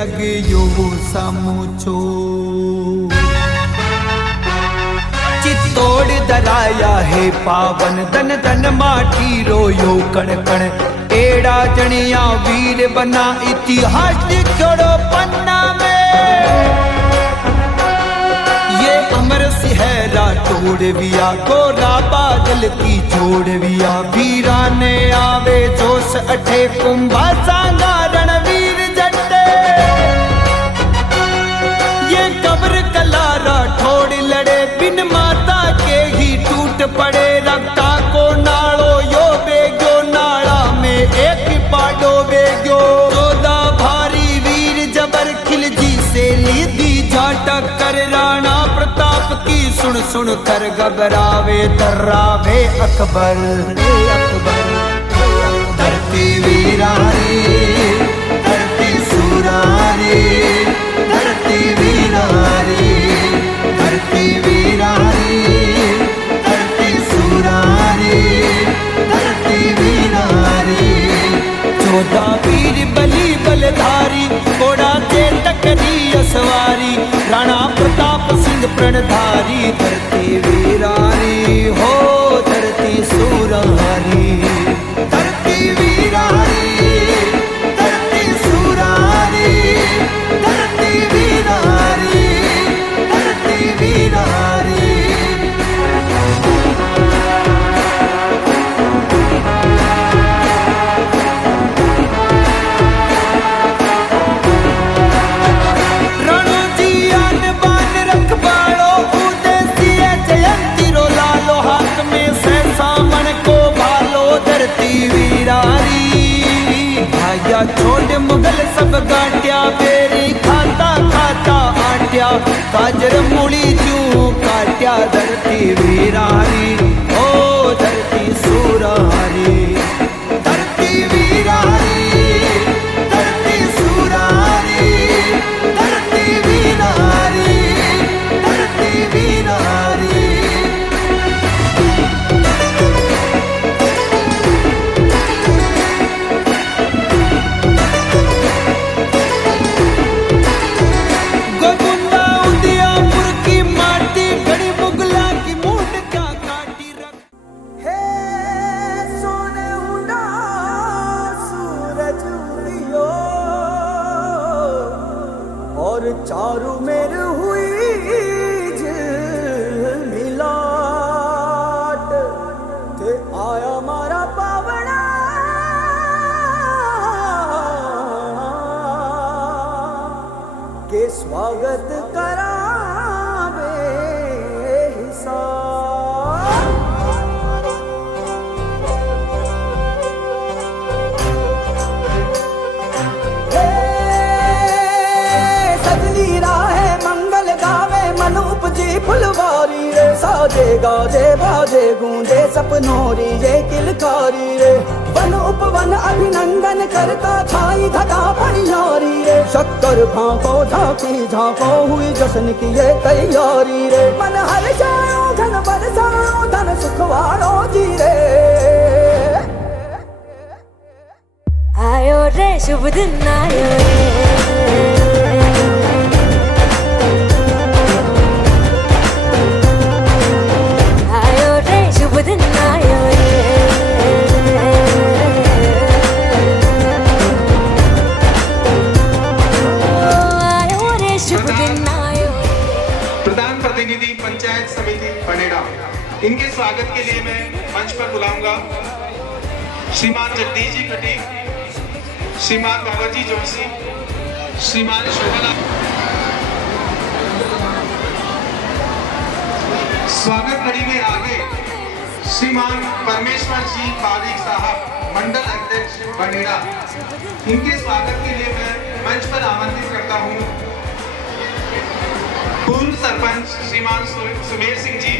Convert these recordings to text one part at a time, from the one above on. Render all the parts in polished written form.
जग यो समूचो चित्तौड़ दराया है पावन धन धन माटी रोयो कण कण एड़ा जनिया वीर बना इतिहास लिखोड़ो पन्ना में ये अमर सिहरा तोड़विया गोरा बादल की जोड़विया वीरा ने आवे जोश अठे कुंभा सांगा रणवीर जट्टे ये कब्र कलारा ठोड़ लड़े बिन माता के ही टूट पड़े रक्ता को नाड़ो यो बेगो नाड़ा में एक पाडो बेगो 14 भारी वीर जबर खिलजी से लीधी जाटक कर राणा प्रताप की सुन सुन कर घबरावे दर्रावे अकबर धरती वीरारी धरती सुरारी धरती वीरारी धरती वीरारी धरती सुरारी धरती वीरारी 14 वीर बली बलधारी घोड़ा के टकरी असवारी राणा प्रताप सिंह प्रणधारी धरती वीरारी हो धरती सुरारी धरती वीरारी धरती सुरारी धरती वीरारी धरती वीरारी छोड़ मुगल सब गाट्या बेरी खाता खाता आट्या काजर मुड़ी जू काट्या धरती वीरारी ओ धरती सुरारी धरती वीरारी धरती सुरारी धरती वीरारी धरती वीरारी चारू मेर हुई मिलाट ते आया मारा पावना के स्वागत करावे हिसाब उपजी फुलवारी रे साजे गाजे बाजे गूंजे सपनोरी ये किलकारी रे वन उपवन अभिनंदन करता छाई धगा परियारी रे शक्कर भांको झांकी झांको हुई जश्न की ये तैयारी रे मन हर जाओ धन बरसाओ धन सुखवाड़ो जी रे आयो रे शुभ दिन आयो रे प्रधान प्रतिनिधि पंचायत समिति पनेड़ा, इनके स्वागत के लिए मैं मंच पर बुलाऊंगा श्रीमान जगदीश जी खटीक, श्रीमान बाबाजी जोशी, श्रीमान शोभला। स्वागत घड़ी में आगे श्रीमान परमेश्वर जी बालिक साहब, मंडल अध्यक्ष पनेड़ा, इनके स्वागत के लिए मैं मंच पर आमंत्रित करता हूँ पूर्व सरपंच श्रीमान सुमेर सिंह जी,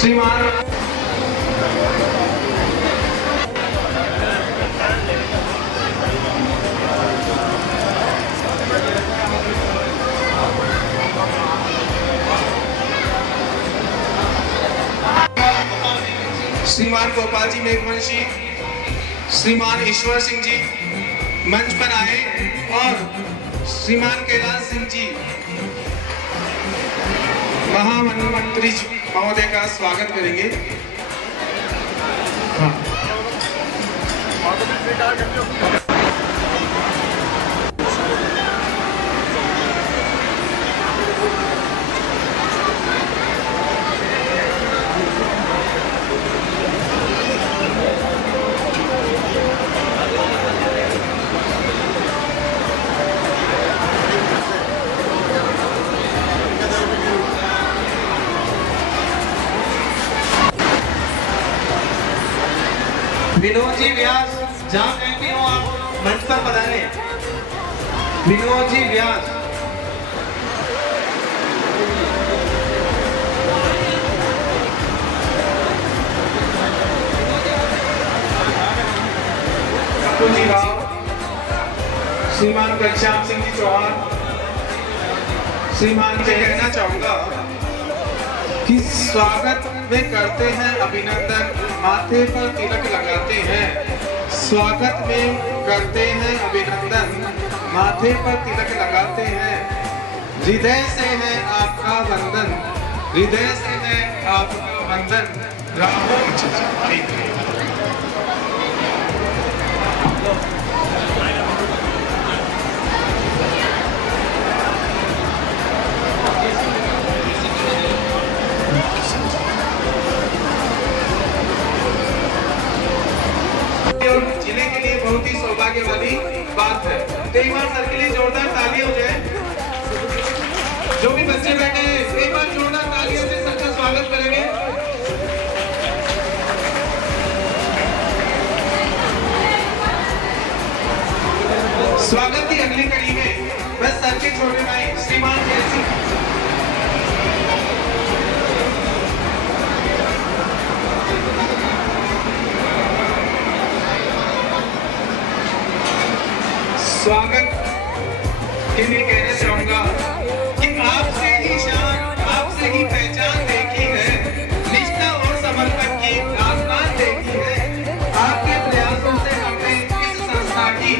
श्रीमान श्रीमान गोपाल जी मेघवंशी, श्रीमान ईश्वर सिंह जी, मंच पर आए और श्रीमान कैलाश सिंह जी महामंत्री महोदय का स्वागत करेंगे। हाँ। विनोद जी व्यास, जहां कहीं भी हो आप मंच पर पधारे। विनोद जी व्यास। कपूर जी राव, श्रीमान घनश्याम सिंह जी चौहान, श्रीमान जी कहना चाहूंगा कि स्वागत में करते हैं अभिनंदन, माथे पर तिलक लगाते हैं। स्वागत में करते हैं अभिनंदन, माथे पर तिलक लगाते हैं। हृदय से है आपका वंदन, हृदय से है आपका वंदन। राहुल जी जिले के लिए बहुत ही सौभाग्य वाली बात है। तो एक बार सर के लिए जोरदार ताली हो जाए। जो भी बच्चे बैठे हैं एक बार जोरदार तालियों से सबका स्वागत करेंगे। स्वागत की अगली कड़ी में बस सर के छोटे भाई श्रीमान जय सिंह स्वागत के लिए कहना चाहूंगा कि आपसे ही शान, आपसे ही पहचान देखी है, निष्ठा और समर्पण की आसमान देखी है। आपके प्रयासों से हमने इस संस्था की,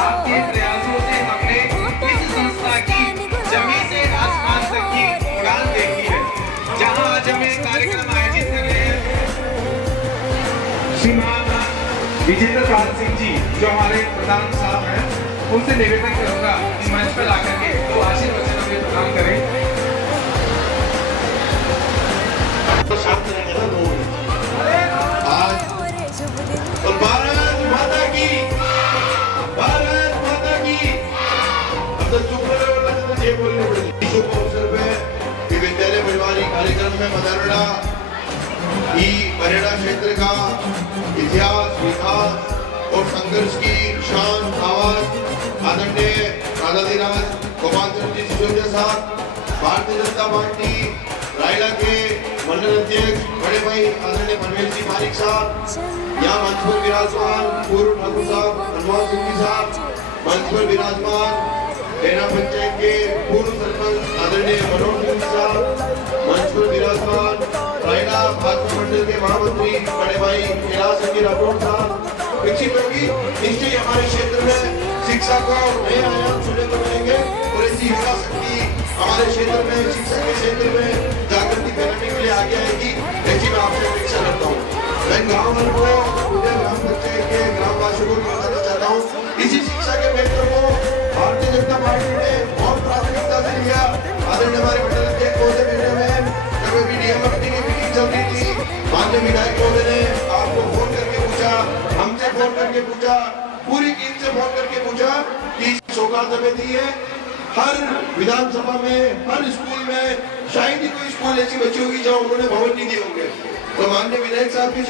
आपके प्रयासों से हमने इस संस्था की जमीन से आसमान तक की उड़ान देखी है। जहां आज हम एक कार्यक्रम आयोजित कर रहे हैं, श्रीमान विजेंद्र पाल सिंह जी जो हमारे प्रधान साहब हैं, उनसे निवेदन करूंगा कि मंच पर आकर के तो आशीर्वचन हमें प्रदान करें। आज भारत माता की, भारत माता की। अब तो चुप रहे, ये बोलने पड़ेगी। शुभ अवसर पे विद्यालय परिवारिक कार्यक्रम में मदरड़ा परेड़ा क्षेत्र का इतिहास, विकास और संघर्ष की शान आवाज आदरणीय राधाधीराज गोपाल चंद्र जी सिसोदिया साहब, भारतीय जनता पार्टी रायला के मंडल अध्यक्ष बड़े भाई आदरणीय परवेश जी मालिक साहब, यहाँ मंच पर विराजमान पूर्व ठाकुर साहब हनुमान सिंह जी साहब, मंच पर विराजमान डेरा पंचायत के पूर्व सरपंच आदरणीय मनोज सिंह साहब, मंच पर विराजमान रायला भाजपा मंडल के महामंत्री बड़े भाई कैलाश सिंह राठौड़ साहब। विकसित होगी निश्चय हमारे क्षेत्र में शिक्षा को नए आयाम सुनने को मिलेंगे और ऐसी युवा शक्ति हमारे क्षेत्र में शिक्षा के क्षेत्र में जागृति फैलाने के लिए आगे आएगी, ऐसी मैं आपसे अपेक्षा करता हूँ। मैं गाँव वालों को, ग्राम पंचायत के ग्रामवासियों को बताना चाहता हूँ, इसी शिक्षा के क्षेत्र को भारतीय जनता पार्टी ने बहुत प्राथमिकता से लिया। आदरणीय हमारे मंडल के पौधे बैठे हुए हैं, कभी भी डीएम की मीटिंग चल रही थी, माननीय विधायक महोदय ने आपको फोन करके पूछा, हमसे फोन करके पूछा, पूरी टीम से फोन करके पूछा कि सौगात हमें दी है। हर विधानसभा में, हर स्कूल में, शायद ही कोई स्कूल ऐसी बच्ची होगी जहाँ उन्होंने भवन नहीं दिए होंगे। तो माननीय विधायक साहब के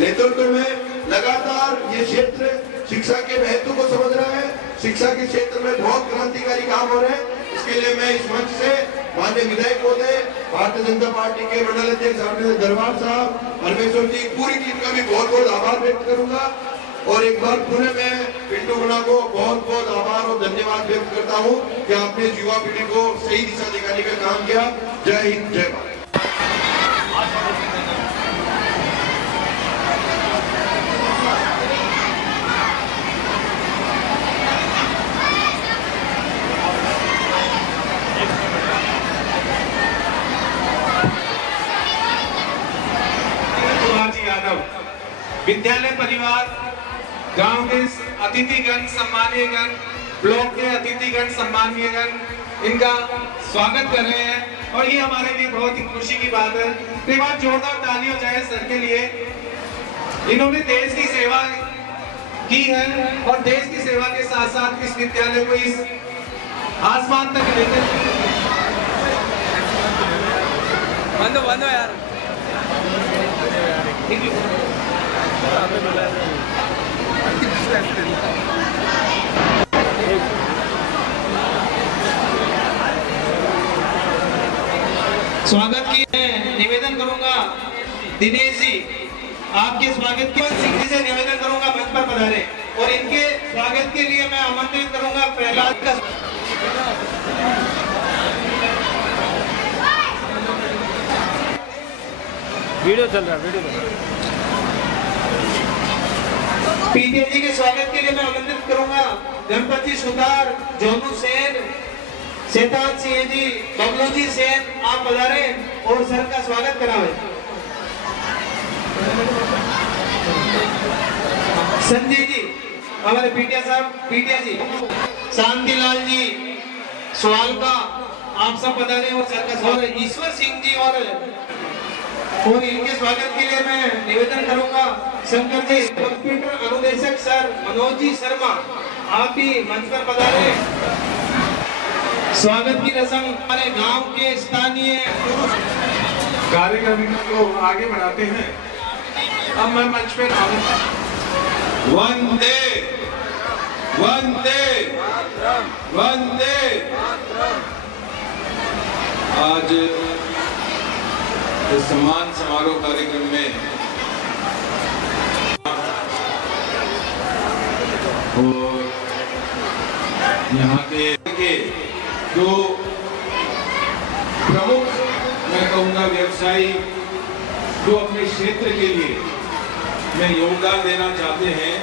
नेतृत्व में लगातार ये क्षेत्र शिक्षा के महत्व को समझ रहा है। शिक्षा के क्षेत्र में बहुत क्रांतिकारी काम हो रहे हैं। इसके लिए मैं इस मंच से माननीय विधायक महोदय, भारतीय जनता पार्टी के मंडल अध्यक्ष आदरणीय दरबार साहब, परमेश्वर जी, पूरी टीम का भी बहुत बहुत आभार व्यक्त करूंगा। और एक बार पुनः मैं पिंटू गुना को बहुत बहुत आभार और धन्यवाद व्यक्त करता हूँ कि आपने युवा पीढ़ी को सही दिशा दिखाने का काम किया। जय हिंद, जय भारत। विद्यालय परिवार, गांव के अतिथिगण, सम्मानीय गण, ब्लॉक के अतिथिगण, सम्मानीय गण इनका स्वागत कर रहे हैं और ये हमारे लिए बहुत ही खुशी की बात है। एक बार जोरदार ताली हो जाए सर के लिए। इन्होंने देश की सेवा की है और देश की सेवा के साथ साथ इस विद्यालय को इस आसमान तक लेकर बंदो यार स्वागत की निवेदन करूंगा दिनेश जी, आपके स्वागत के सिंह जी से निवेदन करूंगा मंच पर पधारे और इनके स्वागत के लिए मैं आमंत्रित करूंगा प्रहलाद का। वीडियो चल रहा है। पीटीए जी के स्वागत के लिए मैं आमंत्रित करूंगा गणपति सुतार, जोनू सेन, शैतान सिंह जी, बबलू जी सेन, आप पधारे और सर का स्वागत करावे। संजय जी, हमारे पीटीए साहब, पीटीए जी, शांतिलाल जी, स्वालका, आप सब पधारे और सर का स्वागत। ईश्वर सिंह जी और इनके स्वागत के लिए मैं निवेदन करूंगा शंकर जी, कंप्यूटर अनुदेशक सर मनोज जी शर्मा, आप भी मंच पर पधारे। स्वागत की रस्म हमारे गांव के स्थानीय कार्यक्रम को आगे बढ़ाते हैं। अब मैं मंच पे वंदे वंदे वंदे। आज इस सम्मान समारोह कार्यक्रम में और यहाँ के जो प्रमुख मैं कहूँगा व्यवसायी जो अपने क्षेत्र के लिए में योगदान देना चाहते हैं,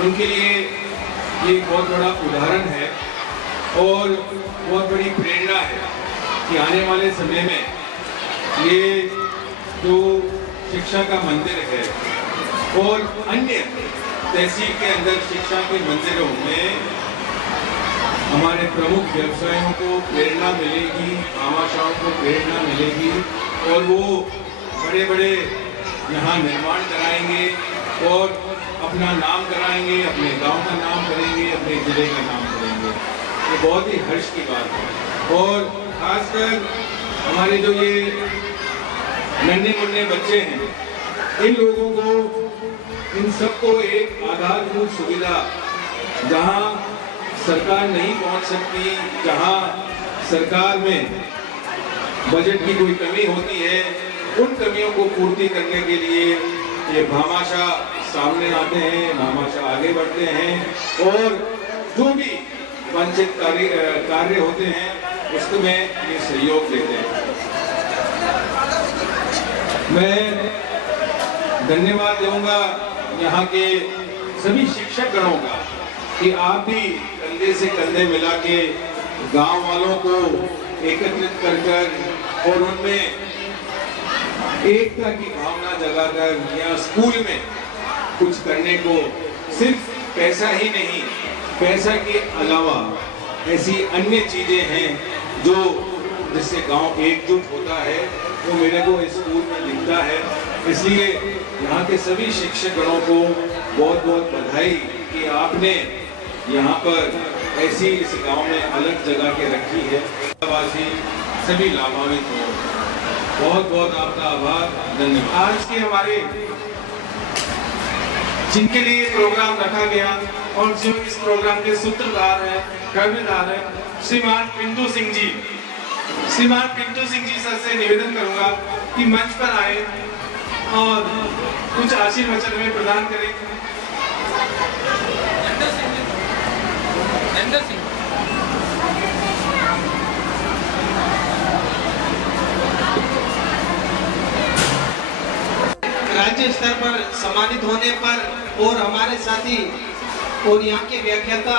उनके लिए ये बहुत बड़ा उदाहरण है और बहुत बड़ी प्रेरणा है कि आने वाले समय में ये जो शिक्षा का मंदिर है और अन्य तहसील के अंदर शिक्षा के मंदिरों में हमारे प्रमुख व्यवसायों को प्रेरणा मिलेगी, आमाशाओं को प्रेरणा मिलेगी और वो बड़े बड़े यहाँ निर्माण कराएंगे और अपना नाम कराएंगे, अपने गांव का नाम करेंगे, अपने जिले का नाम करेंगे। ये बहुत ही हर्ष की बात है और खासकर हमारे जो ये नन्हे मुन्ने बच्चे हैं, इन लोगों को, इन सबको एक आधारभूत सुविधा जहाँ सरकार नहीं पहुँच सकती, जहाँ सरकार में बजट की कोई कमी होती है, उन कमियों को पूर्ति करने के लिए ये भामाशाह सामने आते हैं, भामाशाह आगे बढ़ते हैं और जो भी वंचित कार्य होते हैं उसमें ये सहयोग देते हैं। मैं धन्यवाद दूंगा यहाँ के सभी शिक्षक गणों का कि आप भी कंधे से कंधे मिला के गांव वालों को एकत्रित कर और उनमें एकता की भावना जगाकर या स्कूल में कुछ करने को, सिर्फ पैसा ही नहीं, पैसा के अलावा ऐसी अन्य चीजें हैं जो जिससे गांव एकजुट होता है, वो मेरे को इस स्कूल में दिखता है। इसलिए यहाँ के सभी शिक्षक गणों को बहुत बहुत बधाई कि आपने यहाँ पर ऐसी इस गांव में अलग जगह के रखी है। वासी सभी लाभान्वित हो, बहुत बहुत आपका आभार, धन्यवाद। आज के हमारे जिनके लिए प्रोग्राम रखा गया और जो इस प्रोग्राम के सूत्रधार हैं, कर्णधार हैं, श्रीमान पिंटू सिंह जी, श्रीमान पिंटू सिंह जी सर से निवेदन करूंगा कि मंच पर आए और कुछ आशीर्वचन में प्रदान करें। राज्य स्तर पर सम्मानित होने पर और हमारे साथी और यहाँ के व्याख्याता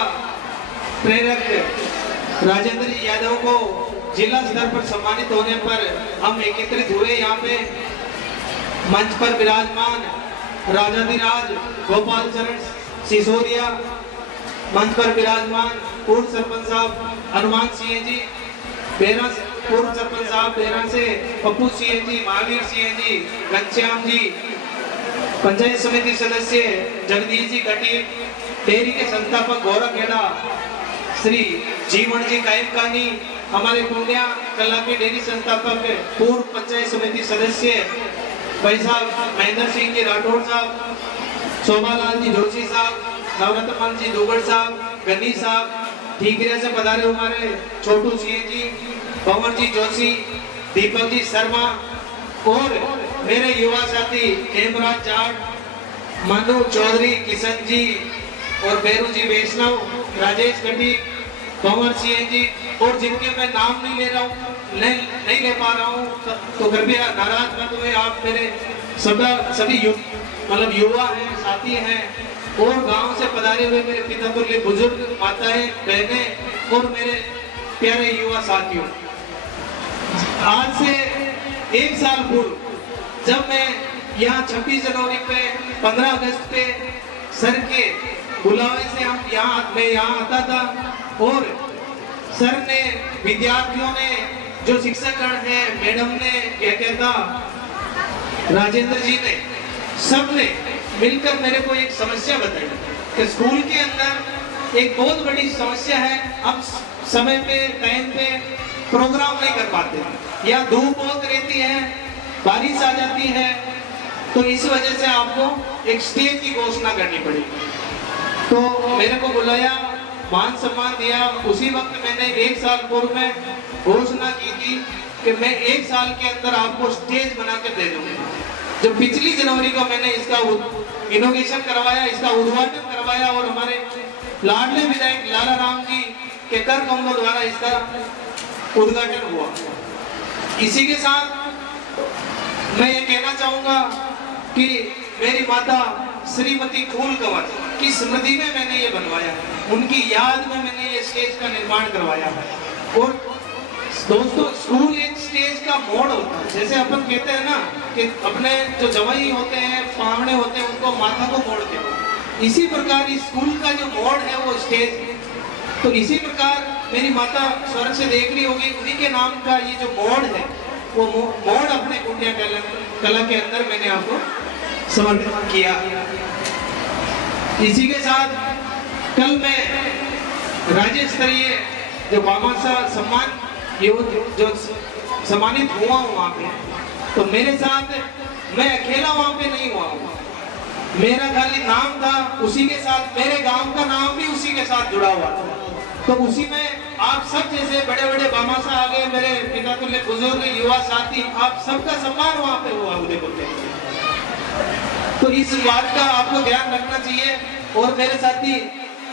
प्रेरक राजेंद्र यादव को जिला स्तर पर सम्मानित होने पर हम एकत्रित हुए यहाँ पे मंच पर विराजमान राजाधिराज गोपाल चरण सिसोदिया, मंच पर विराजमान पूर्व सरपंच साहब हनुमान सिंह जी बेरा, पूर्व सरपंच साहब बेरा से पप्पू सिंह जी, महावीर सिंह जी, घनश्याम जी, पंचायत समिति सदस्य जगदीश जी कटी, डेयरी के संस्थापक गौरव खेड़ा, श्री जीवन जी कायमकानी, हमारे कुंडिया कला के डेयरी संस्थापक पूर्व पंचायत समिति सदस्य भाई साहब महेंद्र सिंह जी राठौर साहब, शोभालाल जी जोशी साहब, नवरत्न जी दुगड़ साहब, गनी साहब, ठीकरिया से पधारे हमारे छोटू सिंह जी, पवन जी जोशी, दीपक जी शर्मा और मेरे युवा साथी हेमराज जाट, मनु चौधरी, किशन जी और बेरू जी वैष्णव, राजेश गटी, पवन सिंह जी और जिनके मैं नाम नहीं ले रहा हूँ, नहीं ले पा रहा हूँ तो कृपया नाराज मत हुए। आप मेरे सभी मतलब युवा हैं, साथी हैं और गांव से पधारे हुए मेरे पिता तुल्य बुजुर्ग माताएं, बहनें और मेरे प्यारे युवा साथियों, आज से 1 साल पूर्व जब मैं यहाँ 26 जनवरी पे 15 अगस्त पे सर के बुलावे से मैं यहाँ आता था और सर ने, विद्यार्थियों ने, जो शिक्षकगण है, मैडम ने, क्या कहता राजेंद्र जी ने, सब ने मिलकर मेरे को एक समस्या बताई कि स्कूल के अंदर एक बहुत बड़ी समस्या है, हम समय पे टाइम पे प्रोग्राम नहीं कर पाते या धूप बहुत रहती है, बारिश आ जाती है, तो इस वजह से आपको एक स्टेज की घोषणा करनी पड़ेगी। तो मेरे को बुलाया, मान सम्मान दिया। उसी वक्त मैंने 1 साल पूर्व में घोषणा की थी कि मैं 1 साल के अंदर आपको स्टेज बना के दे दूंगा। जो पिछली जनवरी को मैंने इसका इनोवेशन करवाया, इसका उद्घाटन करवाया और हमारे लाडले विधायक लाला राम जी के कर कमलों द्वारा इसका उद्घाटन हुआ। इसी के साथ मैं ये कहना चाहूंगा कि मेरी माता श्रीमती फूल कंवर की स्मृति में मैंने ये बनवाया है, उनकी याद में मैंने ये स्टेज का निर्माण करवाया है। और दोस्तों, स्कूल एक स्टेज का मोड़ होता है, जैसे अपन कहते हैं ना कि अपने जो जवाई होते हैं, पावने होते हैं, उनको माथा को मोड़ते हैं, इसी प्रकार इस स्कूल का जो मोड़ है वो स्टेज है। तो इसी प्रकार मेरी माता स्वर्ग से देख रही होगी, उन्हीं के नाम का ये जो मोड़ है वो मोड़ अपने कुंडिया कला के अंदर मैंने आपको समर्पित किया। इसी के साथ कल मैं राज्य स्तरीय जो बामासा सम्मान जो सम्मानित हुआ हूँ वहाँ पे, तो मेरे साथ मैं अकेला वहाँ पे नहीं हुआ हूँ, मेरा खाली नाम था, उसी के साथ मेरे गांव का नाम भी उसी के साथ जुड़ा हुआ था। तो उसी में आप सब जैसे बड़े बड़े बामासा आ गए, मेरे पिता तुल्य बुजुर्ग युवा साथी, आप सबका सम्मान वहाँ पे हुआ उदयपुर के। तो इस बात का आपको ध्यान रखना चाहिए। और मेरे साथी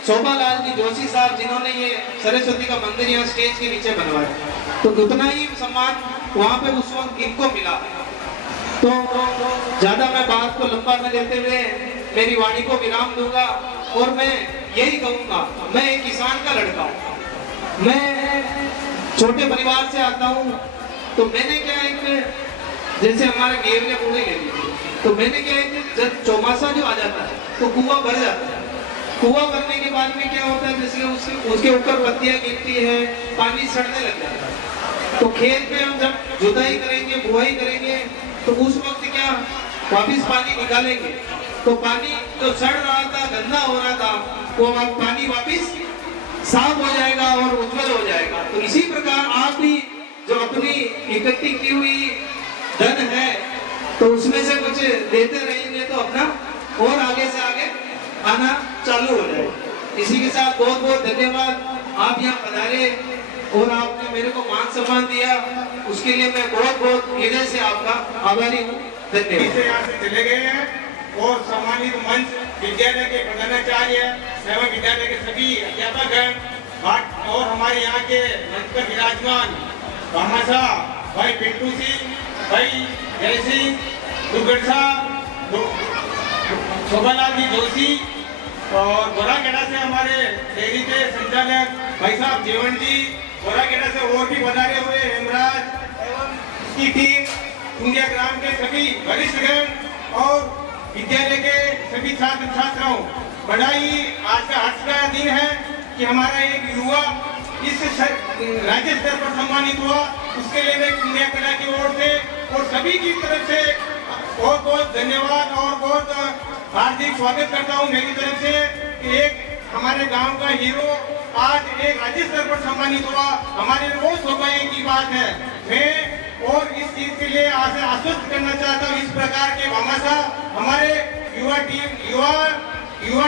शोभालाल जी जोशी साहब, जिन्होंने ये सरस्वती का मंदिर यहाँ स्टेज के नीचे बनवाया, तो उतना ही सम्मान वहाँ पे उस वक्त इनको मिला। तो ज्यादा मैं बात को लंबा न लेते हुए मेरी वाणी को विराम दूंगा और मैं यही कहूंगा, मैं एक किसान का लड़का हूँ, मैं छोटे परिवार से आता हूँ। तो मैंने क्या एक जैसे हमारे घेर के बूढ़े ले लीजिए, तो मैंने क्या है जब चौमासा जो आ जाता है तो कुआं भर जाता है। कुआं भरने के बाद में क्या होता है, जैसे उसके ऊपर पत्तियां गिरती है, पानी सड़ने लग जाता है। तो खेत में हम जब जुताई करेंगे, बुआई करेंगे, तो उस वक्त क्या वापिस पानी निकालेंगे, तो पानी जो सड़ रहा था, गंदा हो रहा था, वो पानी वापिस साफ हो जाएगा और उज्जवल हो जाएगा। तो इसी प्रकार आप भी जो अपनी इकट्ठी की हुई धन है, तो उसमें से कुछ देते रहेंगे तो अपना और आगे से आगे आना चालू हो जाएगा। इसी के साथ बहुत बहुत धन्यवाद, आप यहाँ पधारे और आपने मेरे को मान सम्मान दिया, उसके लिए मैं बहुत बहुत हृदय से आपका आभारी हूँ। धन्यवाद। यहाँ से चले गए हैं और सम्मानित मंच विद्यालय के प्रधानाचार्य एवं विद्यालय के सभी अध्यापक और हमारे यहाँ के मंच पर विराजमान बामासा भाई पिंटू सिंह, भाई जय सिंह, दुर्गढ़ साहब, शोभालाल जी जोशी और बोराखेड़ा से हमारे डेयरी के संचालक भाई साहब जीवन जी, बोराखेड़ा से और भी पधारे हुए हेमराज एवं की टीम, कुंडिया ग्राम के सभी वरिष्ठगण और विद्यालय के सभी छात्र छात्राओं, बड़ा ही आज का हर्ष का दिन है कि हमारा एक युवा इस राज्य स्तर पर सम्मानित हुआ। उसके लिए मैं कुंडिया कला की ओर से और सभी की तरफ से बहुत बहुत धन्यवाद और बहुत हार्दिक स्वागत करता हूँ मेरी तरफ से कि एक हमारे गांव का हीरो आज एक राज्य स्तर पर सम्मानित हुआ, हमारे लिए बहुत सौभाग्य की बात है। मैं और इस चीज के लिए आज आश्वस्त करना चाहता हूँ, इस प्रकार के भामाशाह हमारे युवा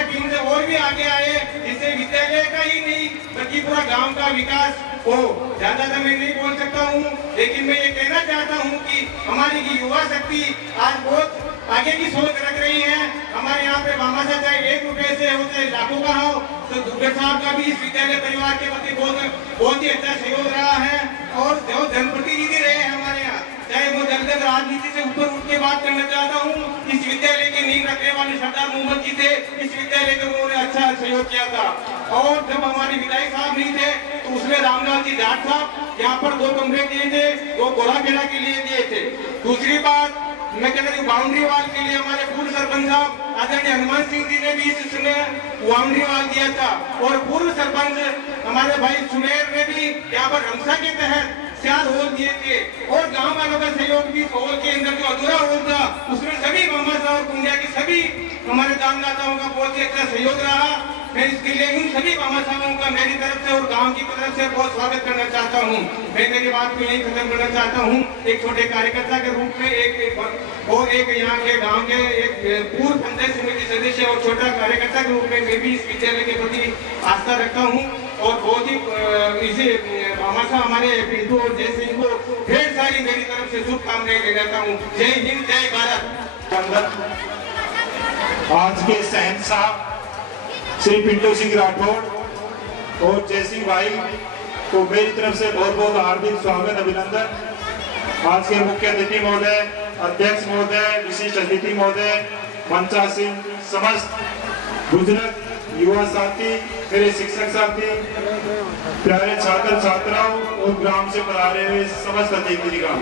टीम से और भी आगे आए, जिससे विद्यालय का ही नहीं बल्कि पूरा गांव का विकास हो। ज्यादा तो मैं नहीं बोल सकता हूँ, लेकिन मैं ये कहना चाहता हूँ कि हमारी की युवा शक्ति आज बहुत आगे की सोच रख रही है। हमारे यहाँ पे भामाशाह चाहे 1 रुपए से हो चाहे लाखों का हो, तो दुग्गल साहब का भी इस विद्यालय परिवार के प्रति बहुत ही अच्छा सहयोग रहा है और जो जनप्रतिनिधि रहे हैं हमारे यहाँ, चाहे वो दलगत राजनीति से ऊपर उठ के बात करना चाहता हूँ। इस विद्यालय की नींव रखने वाले सरदार मोहम्मद जी थे, इस विद्यालय को उन्होंने अच्छा सहयोग किया था। और जब हमारे विधायक साहब नहीं थे तो उसमें रामलाल जी जाट साहब यहाँ पर 2 कमरे दिए थे, 2 घोड़ा खेला के लिए दिए थे। दूसरी बात मैं कहता हूँ बाउंड्री वाल के लिए हमारे पूर्व सरपंच साहब आदरणीय हनुमान सिंह जी ने भी इस समय बाउंड्री वाल दिया था और पूर्व सरपंच हमारे भाई सुमेर ने भी यहाँ पर रमसा के तहत 4 होल दिए थे और गांव वालों का सहयोग भी होल के अंदर जो अधूरा होल था उसमें सभी भामाशाह और कुंडिया के सभी हमारे दानदाताओं का बहुत ही अच्छा सहयोग रहा। मैं इसके लिए इन सभी भामाशाहों का मेरी तरफ से और गांव की तरफ से बहुत स्वागत करना चाहता हूं। मैं मेरी बात को यही खत्म करना चाहता हूं। एक छोटे कार्यकर्ता के रूप में एक यहाँ के गांव के एक पूर्व पंचायत समिति सदस्य और छोटा कार्यकर्ता के रूप में मैं भी इस विद्यालय के प्रति आस्था रखता हूँ और बहुत ही इसे भामाशाह हमारे पिंटू और जय सिंह को ढेर सारी मेरी तरफ से शुभकामनाएं दे जाता हूँ। जय हिंद, जय भारत। आज के शहंशाह श्री पिंटू सिंह राठौड़ और जय सिंह भाई को मेरी तरफ से बहुत बहुत हार्दिक स्वागत, अभिनंदन। आज के मुख्य अतिथि महोदय, अध्यक्ष महोदय, विशिष्ट अतिथि महोदय, मंचासीन समस्त बुजुर्ग, युवा साथी, मेरे शिक्षक साथी, प्यारे छात्र छात्राओं और ग्राम से पधारे हुए समस्त अतिथिगण,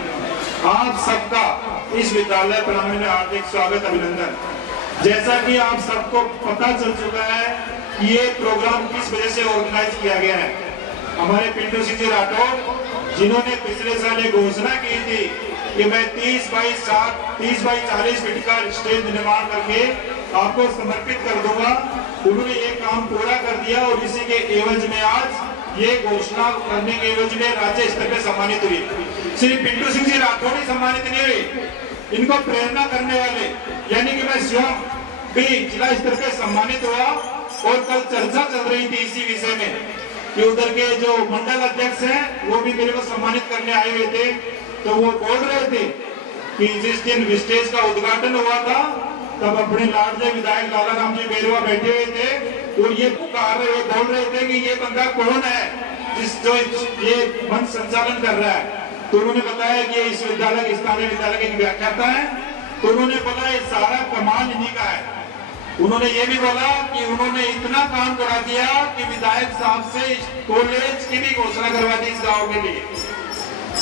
आप सबका इस विद्यालय प्रांगण में हार्दिक स्वागत, अभिनंदन। जैसा कि आप सबको पता चल चुका है कि ये प्रोग्राम किस वजह से ऑर्गेनाइज किया गया है। हमारे पिंटू सिंह जी राठौड़ जिन्होंने पिछले साल ये घोषणा की थी कि मैं 30 बाई 40 फीट का स्टेज निर्माण करके आपको समर्पित कर दूंगा, उन्होंने ये काम पूरा कर दिया और इसी के एवज में आज ये घोषणा करने के एवज में राज्य स्तर पर सम्मानित हुई। श्री पिंटू सिंह जी राठौड़ ही सम्मानित नहीं हुई, इनको प्रेरणा करने वाले यानी कि मैं स्वयं भी जिला स्तर पे सम्मानित हुआ और कल चर्चा चल रही थी इसी विषय में कि उधर के जो मंडल अध्यक्ष हैं वो भी मेरे को सम्मानित करने आए हुए थे। तो वो बोल रहे थे कि जिस दिन स्टेज का उद्घाटन हुआ था तब अपने लाडले विधायक लाला राम जी बेरुआ बैठे हुए थे और ये पुकार रहे, बोल रहे थे कि ये बंदा कौन है जिस जो ये मंच संचालन कर रहा है। तो उन्होंने बताया कि इस विद्यालय स्थानीय विद्यालय के व्याख्याता है, तो उन्होंने बोला ये सारा कमाल इन्हीं का है। उन्होंने ये भी बोला कि उन्होंने इतना काम करा दिया कि विधायक साहब से कॉलेज की भी घोषणा करवा दी इस गांव के लिए।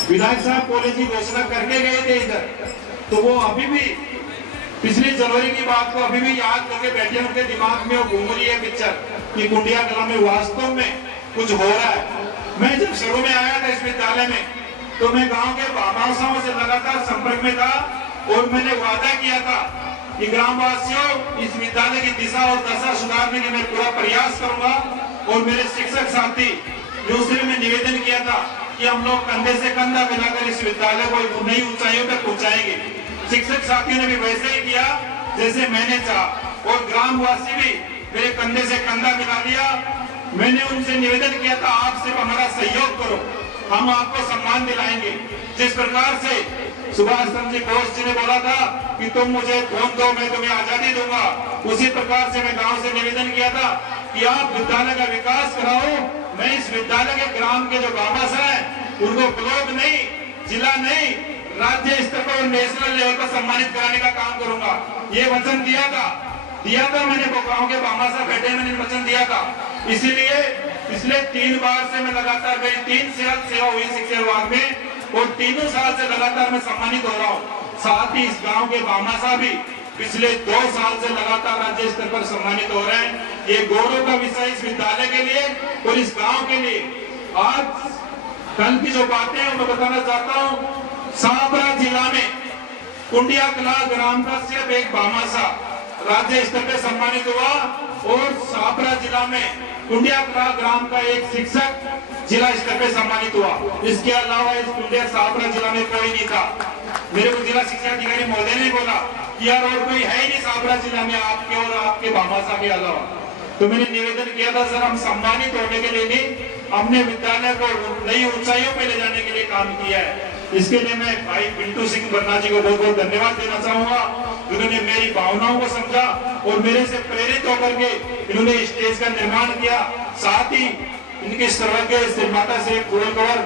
विधायक साहब कॉलेज की घोषणा करके गए थे इधर, तो वो अभी भी पिछली जनवरी की बात को अभी भी याद करके बैठे, उनके दिमाग में वो घूम रही है पिक्चर कि कुंडिया कला में वास्तव में कुछ हो रहा है। मैं जब शुरू में आया था इस विद्यालय में तो मैं गांव के भामाशाहों से लगातार संपर्क में था और मैंने वादा किया था कि ग्रामवासियों इस विद्यालय की दिशा और दशा सुधारने के मैं पूरा प्रयास करूंगा। और मेरे शिक्षक साथी दूसरे में निवेदन किया था कि हम लोग कंधे से कंधा मिलाकर इस विद्यालय को नई ऊंचाइयों तक पहुंचाएंगे। शिक्षक साथियों ने भी वैसे ही किया जैसे मैंने चाहा और ग्रामवासी भी मेरे कंधे से कंधा मिला लिया। मैंने उनसे निवेदन किया था आप सिर्फ हमारा सहयोग करो, हम आपको सम्मान दिलाएंगे। जिस प्रकार से सुभाष चंद्र जी बोस जी ने बोला था कि तुम मुझे खून दो मैं तुम्हें आजादी दूंगा, उसी प्रकार से मैं गांव से निवेदन किया था कि आप विद्यालय का विकास कराओ। मैं इस विद्यालय के ग्राम के जो भामाशाह हैं उनको ब्लॉक नहीं, जिला नहीं, राज्य स्तर पर और नेशनल लेवल पर सम्मानित कराने का काम करूंगा। ये वचन दिया था मैंने गांव के भामाशाह बैठे मैंने वचन दिया था। इसीलिए पिछले 3 बार से मैं लगातार मेरी 3 साल सेवा हुई शिक्षा विभाग में और तीनों साल से लगातार मैं सम्मानित हो रहा हूँ। साथ ही इस गांव के भामाशाह भी पिछले 2 साल से लगातार राज्य स्तर पर सम्मानित हो रहे हैं। ये गौरव का विषय इस विद्यालय के लिए और इस गांव के लिए। आज कल की जो बातें हैं मैं बताना चाहता हूँ। सापरा जिला में कुंडिया कला ग्राम का सिर्फ एक भामासा राज्य स्तर पर सम्मानित हुआ और सापरा जिला में कुंडिया कला ग्राम का एक शिक्षक जिला स्तर पर सम्मानित हुआ। इसके अलावा इस कुंडिया सापरा जिला में कोई नहीं था। मेरे को जिला शिक्षा अधिकारी महोदय ने बोला कि यार और कोई है ही नहीं सापरा जिला में आपके और आपके भामासा के अलावा। तो मैंने निवेदन किया था सर हम सम्मानित होने के लिए नहीं, हमने विद्यालय को नई ऊंचाइयों पे ले जाने के लिए काम किया है। इसके लिए मैं भाई पिंटू सिंह बन्ना जी को बहुत बहुत धन्यवाद देना चाहूंगा। उन्होंने मेरी भावनाओं को समझा और मेरे से प्रेरित होकर के इन्होंने स्टेज का निर्माण किया। साथ ही इनकी सर्वज्ञ माता से गोलगढ़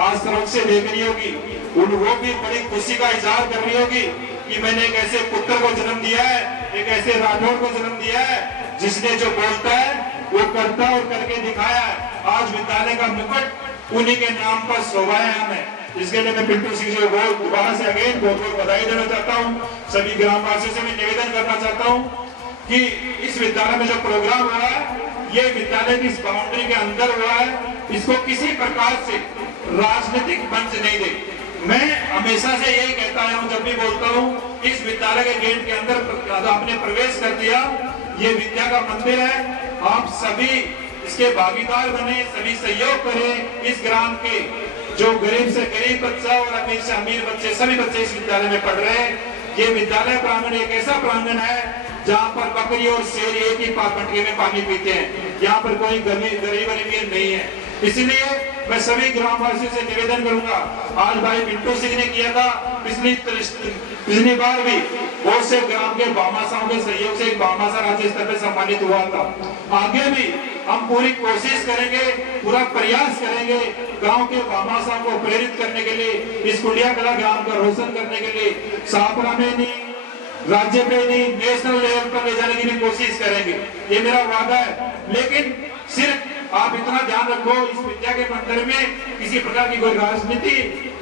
आज सर्वज्ञ से देख रही होगी, वो भी बड़ी खुशी का इजहार कर रही होगी कि मैंने एक ऐसे पुत्र को जन्म दिया है, एक ऐसे राठौड़ को जन्म दिया है जिसने जो बोलता है वो करता और करके दिखाया है। आज विद्यालय का मुकुट उन्हीं के नाम पर शोभायाम है। इसके लिए मैं पिंटू सिंह जी को दोबारा से अगेन बहुत बहुत बधाई देना चाहता हूँ। सभी ग्रामवासियों से मैं निवेदन करना चाहता हूँ कि इस विद्यालय में जो प्रोग्राम हुआ है ये विद्यालय की इस बाउंड्री के अंदर हुआ है। इसको किसी प्रकार से राजनीतिक मंच नहीं दे। मैं हमेशा से यही कहता हूँ, जब भी बोलता हूँ, इस विद्यालय के गेट के अंदर आपने प्रवेश कर दिया, ये विद्या का मंदिर है। आप सभी इसके भागीदार बने, सभी सहयोग करें। इस ग्राम के जो गरीब से गरीब बच्चा और अमीर से अमीर बच्चे, सभी बच्चे इस विद्यालय में पढ़ रहे हैं। ये विद्यालय प्रांगण एक ऐसा प्रांगण है जहाँ पर बकरी और शेर एक ही मटके में पानी पीते हैं। यहाँ पर कोई गरीब अमीर नहीं है। इसलिए मैं सभी ग्रामवासियों से निवेदन करूंगा, आज भाई पिंटू सिंह ने किया था, पिछली बार भी बहुत से ग्राम के भामाशाओं के सहयोग से एक भामाशा राज्य स्तर पर सम्मानित हुआ था। आगे भी हम पूरी कोशिश करेंगे, पूरा प्रयास करेंगे गांव के भामाशाओं को प्रेरित करने के लिए, इस कुंडिया कला ग्राम का रोशन करने के लिए सापरा में नहीं, राज्य पे नहीं, नेशनल लेवल पर ले जाने की भी कोशिश करेंगे। ये मेरा वादा है। लेकिन सिर्फ आप इतना ध्यान रखो, इस विद्या के मंदिर में किसी प्रकार की कोई राजनीति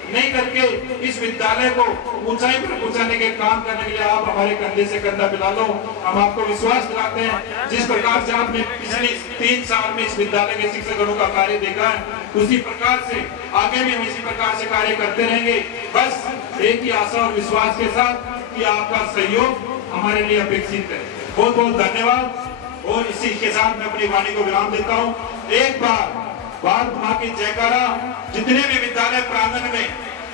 नहीं करके इस विद्यालय को ऊंचाई पर पहुंचाने के काम करने के लिए आप हमारे कंधे से कंधा मिला लो। हम आपको विश्वास दिलाते हैं, जिस प्रकार से आपने पिछले 3 साल में इस विद्यालय के शिक्षकगणों का कार्य देखा है, उसी प्रकार से आगे भी हम इसी प्रकार से कार्य करते रहेंगे। बस एक ही आशा और विश्वास के साथ कि आपका सहयोग हमारे लिए अपेक्षित है। बहुत बहुत धन्यवाद। और इसी के साथ मैं अपनी वाणी को विराम देता हूँ। एक बार भारत माँ की जयकारा। जितने भी विद्यालय प्रांगण में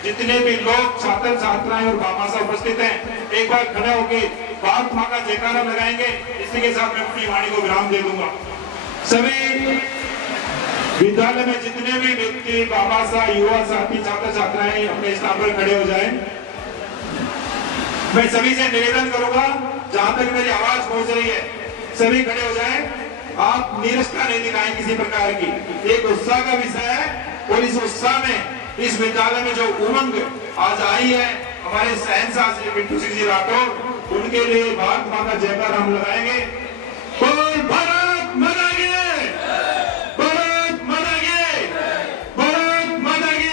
जितने भी लोग, छात्र छात्राएं और भामाशा उपस्थित हैं, एक बार खड़े होकर भारत माँ का जयकारा लगाएंगे। इसी के साथ मैं अपनी वाणी को विराम दे दूंगा। सभी विद्यालय में जितने भी व्यक्ति, भामाशा, युवा साथी, छात्र छात्राएं अपने स्थान पर खड़े हो जाएं। मैं सभी से निवेदन करूंगा, जहां तक मेरी आवाज पहुंच रही है, सभी खड़े हो जाएं। आप निरस्ता नहीं दिखाएं किसी प्रकार की, एक उत्साह का विषय है। और इस उत्साह में, इस विद्यालय में जो उमंग आज आई है, हमारे शहंशाह श्री पिंटू सिंह जी राठौड़, उनके लिए भारत माँ का जयकार हम लगाएंगे। बोल भारत माता की, भारत माता की, भारत माता की।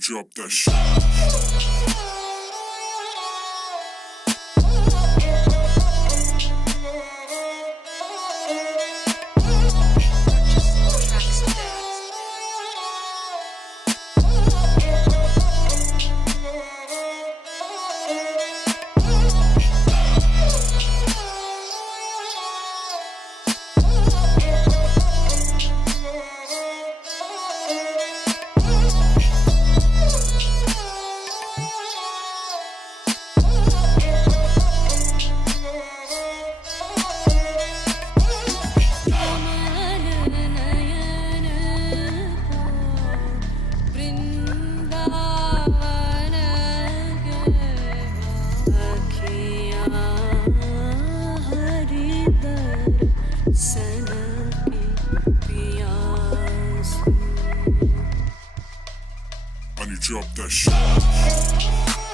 Drop that shit. When you drop that shit.